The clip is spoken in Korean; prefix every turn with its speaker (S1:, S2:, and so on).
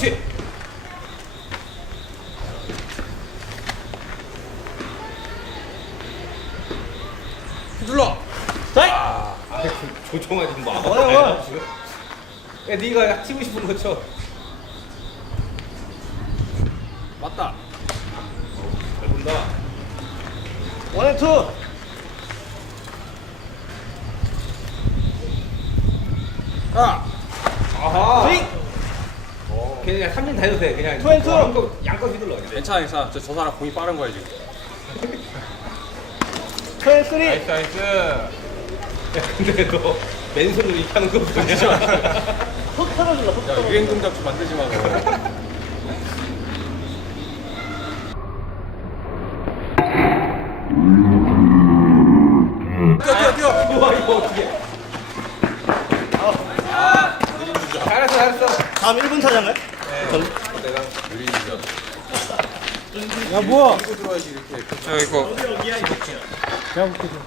S1: 그렇지. 휘둘러.
S2: 다이!
S1: 아, 조종하지 마.
S2: 뭐야, 뭐야.
S1: 야, 네가 치고 싶은 거 쳐. 맞다. 잘 본다.
S2: 원앤 투!
S1: 아. 아하. 그냥 3년 다녀도 돼. 그냥
S2: 투앤 투.
S1: 양껏 양껏 휘둘러. 그냥.
S3: 괜찮아 괜찮아 저, 저 사람 공이 빠른 거야 지금
S2: 투앤 쓰리!
S3: 나이스
S1: 야, 근데 너 맨손으로 이렇게 하는 거 보냐?
S2: 훅 털어줄라, 훅
S3: 야
S2: 털어줄라.
S3: 유행 동작 좀 만들지 마 너. 뛰어 뛰어 뛰어
S1: 우와, 이거 어떻게. 잘했어, 잘했어.
S2: 다음 1분 차장가요?
S1: 내가.
S3: 느린 동작
S2: 야,
S3: 이렇게
S1: 저 이거.